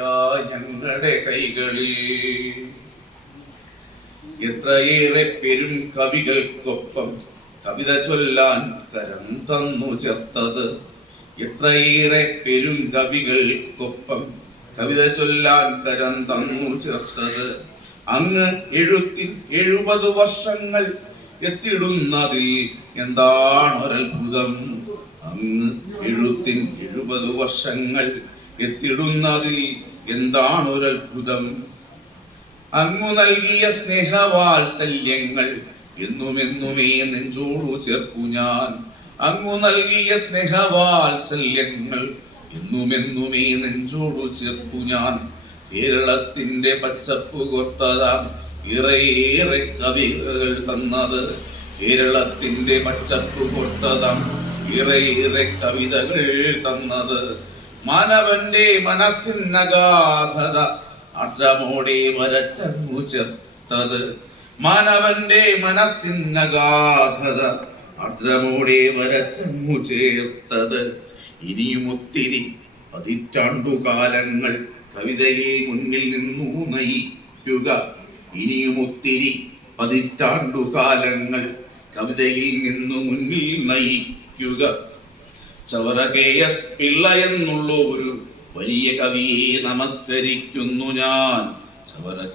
ഞങ്ങളുടെ കൈകളിൽ എത്രയേറെ പെരും കവികൾക്കൊപ്പം കവിത ചൊല്ലാൻ കരം തന്നു ചേർത്തത്. എത്രയേറെ പെരും കവികൾക്കൊപ്പം കവിത ചൊല്ലാൻ കരം തന്നു ചേർത്തത്. അങ്ങ് എഴുത്തിൽ എഴുപത് വർഷങ്ങൾ എത്തിടുന്നതിൽ എന്താണ് എന്താണൊരത്ഭുതം? അങ്ങ് എഴുത്തിൻ എഴുപത് വർഷങ്ങൾ എത്തിടുന്നതിൽ എന്താണ് ഒരത്ഭുതം അങ്ങു നൽകിയ സ്നേഹവാത്സല്യങ്ങൾ എന്നുമെന്നുമേ നെഞ്ചോടു ചേർക്കു ഞാൻ. അങ്ങു നൽകിയ സ്നേഹവാത്സല്യങ്ങൾ എന്നുമെന്നുമേ നെഞ്ചോടു ചേർക്കു ഞാൻ. കേരളത്തിന്റെ പച്ചപ്പ് കൊത്തതാം ഇറയേറെ കവികൾ തന്നത്. കേരളത്തിന്റെ പച്ചപ്പ് കൊത്തതാം ഇറയേറെ കവിതകൾ തന്നത്. മാനവന്റെ മനസ്സിനഗാധത അദ്രമോടെ വരച്ചങ്ങു ചേർത്തത്. മാനവന്റെ മനസ്സിനഗാധത അദ്രമോടെ വരച്ചങ്ങു ചേർത്തത്. ഇനിയും ഒത്തിരി പതിറ്റാണ്ടുകാലങ്ങൾ കവിതയെ മുന്നിൽ നിന്നു നയിക്കുക. ഇനിയും ഒത്തിരി പതിറ്റാണ്ടുകാലങ്ങൾ കവിതയിൽ നിന്നു മുന്നിൽ നയിക്കുക. ചവറ പിള്ള എന്നുള്ള ഒരു വലിയ കവിയെ നമസ്കരിക്കുന്നു ഞാൻ. ചവറ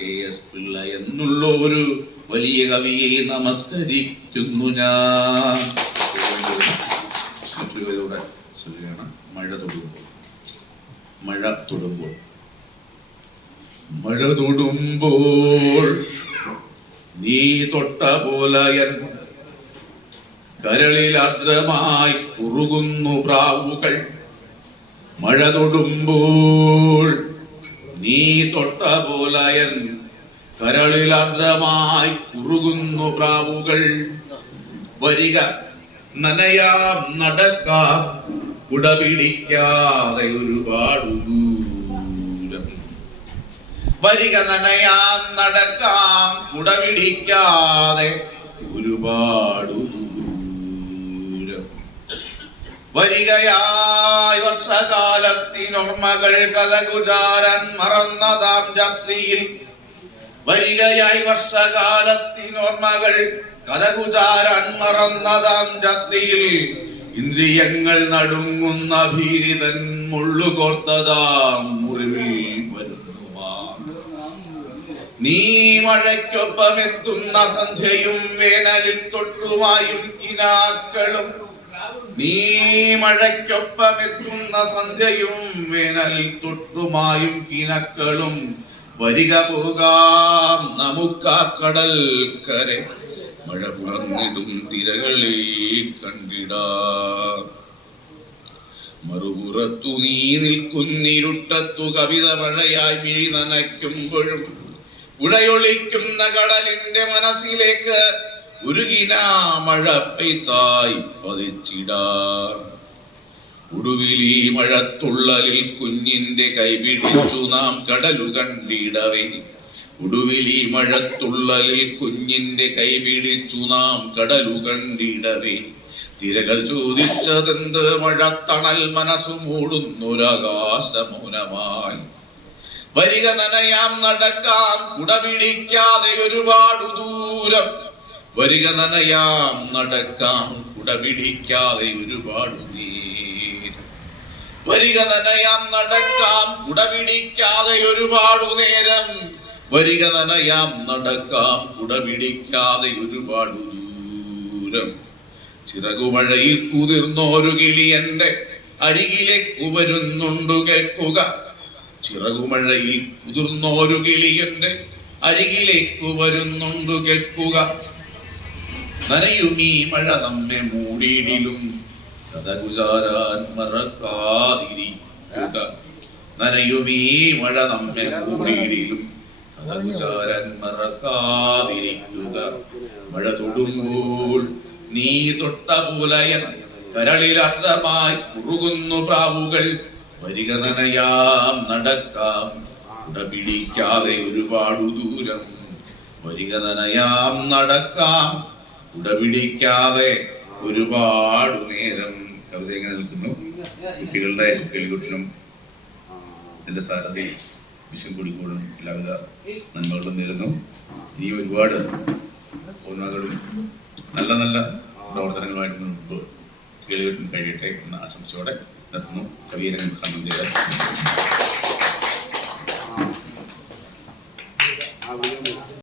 പിള്ള എന്നുള്ള ഒരു വലിയ കവിയെ നമസ്കരിക്കുന്നു ഞാൻ. മഴ തൊടുമ്പോൾ. മഴ തൊടുമ്പോൾ. മഴ തൊടുമ്പോൾ. നീ തൊട്ട പോലയൻ കരളിൽ ആർദ്രമായി കുറുകുന്നു പ്രാവുകൾ. മഴ തൊടുമ്പോൾ നീ തൊട്ട പോലയൻ കരളിൽ ആർദ്രമായി കുറുകുന്നു പ്രാവുകൾ. വരിക നനയാം നടക്കാം കുട പിടിക്കാതെ ഒരുപാട് വരിക നനയാം നടക്കാം കുട പിടിക്കാതെ ഒരുപാട് വരികയായി വർഷകാലത്തിനോർമ്മകൾ കഥകുചാരൻ മറന്നതാം രാത്രിയിൽ. വരികയായി വർഷകാലത്തിനോർമ്മകൾ കഥകുചാരൻ മറന്നതാം രാത്രിയിൽ. ഇന്ദ്രിയങ്ങൾ നടുങ്ങുന്ന ഭീതൻ മുള്ളുകോർത്തതാം മുറിവിൽ നീ മഴയ്ക്കൊപ്പമെത്തുന്ന സന്ധ്യയും വേനലിൽ തൊട്ടുമായും കിനാക്കളും നീ മഴയ്ക്കൊപ്പം എത്തുന്ന സന്ധ്യയും വേനൽ തൊട്ടുമായും കിണക്കളും വരിക പോകാം നമുക്കാ കടൽ കരെ മഴ പുറന്നിടും തിരകളെ കണ്ടിട. മറുപുറത്തു നീ നിൽക്കുന്നിരുട്ടത്തു കവിത മഴയായി മിഴി നനയ്ക്കുമ്പോഴും ഉഴയൊളിക്കുന്ന കടലിന്റെ മനസ്സിലേക്ക് ഉരുകിന പെയ്തായി പതിച്ചിടാർ ഉടുവിലി മഴത്തുള്ളലിൽ കുഞ്ഞിന്റെ കൈപിടിച്ചു നാം കടലു കണ്ടിടവേ. ഉടുവിലി മഴത്തുള്ളലിൽ കുഞ്ഞിന്റെ കൈപിടിച്ചു നാം കടലു കണ്ടിടവേ. തിരകൾ ചോദിച്ചതെന്ത് മഴത്തണൽ മനസ്സു മൂടുന്നൊരാകാശമൗനമായി. വരിക നനയാം നടക്കാം കുടപിടിക്കാതെ ഒരുപാട് ദൂരം വരിക നനയാം നടക്കാം കുടപിടിക്കാതെ ഒരുപാട് നേരം. വരിക നനയാം നടക്കാം കുടപിടിക്കാതെ ഒരുപാട് നേരം. വരിക നനയാം നടക്കാം കുടപിടിക്കാതെ ഒരുപാട് ദൂരം. ചിറകുമഴയിൽ കുതിർന്നൊരു കിളി എന്റെ അരികിലേക്ക് വരുന്നുണ്ടു കേൾക്കുക. ചിറകുമഴയിൽ കുതിർന്നൊരു കിളി എന്റെ അരികിലേക്ക് വരുന്നുണ്ടു കേൾക്കുക. നനയും ഈ മഴ നമ്മെ മൂടിയിടിലും. കഥകുചാരാൻ മറക്കാതിരി. നനയും ഈ മഴ നമ്മെ മൂടിയിടിലും. കഥകുചാരാൻ മറക്കാതിരിക്കുക. മഴ തൊടുമ്പോൾ നീ തൊട്ട പുലയൻ കരളിലർദ്ധമായി കുറുകുന്നു പ്രാവുകൾ. വരിക നനയാം നടക്കാം. കുട പിടിക്കാതെ ഒരുപാട് ദൂരം. വരിക നനയാം നടക്കാം. ഉടപിടിക്കാതെ ഒരുപാട് നേരം കവിത എങ്ങനെ നിൽക്കുന്നു. കുട്ടികളുടെ കേൾക്കുട്ടിനും എന്റെ സാരഥി വിഷം കുടിക്കൂടും എല്ലാവിധ നന്മകളും നേരുന്നു. ഇനി ഒരുപാട് ഓർമ്മകളും നല്ല നല്ല പ്രവർത്തനങ്ങളുമായിട്ട് മുമ്പ് കേളികട്ടിന് കഴിയട്ടെ എന്ന ആശംസയോടെ നിർത്തുന്നു. കവിയരംഗ സംബന്ധിച്ച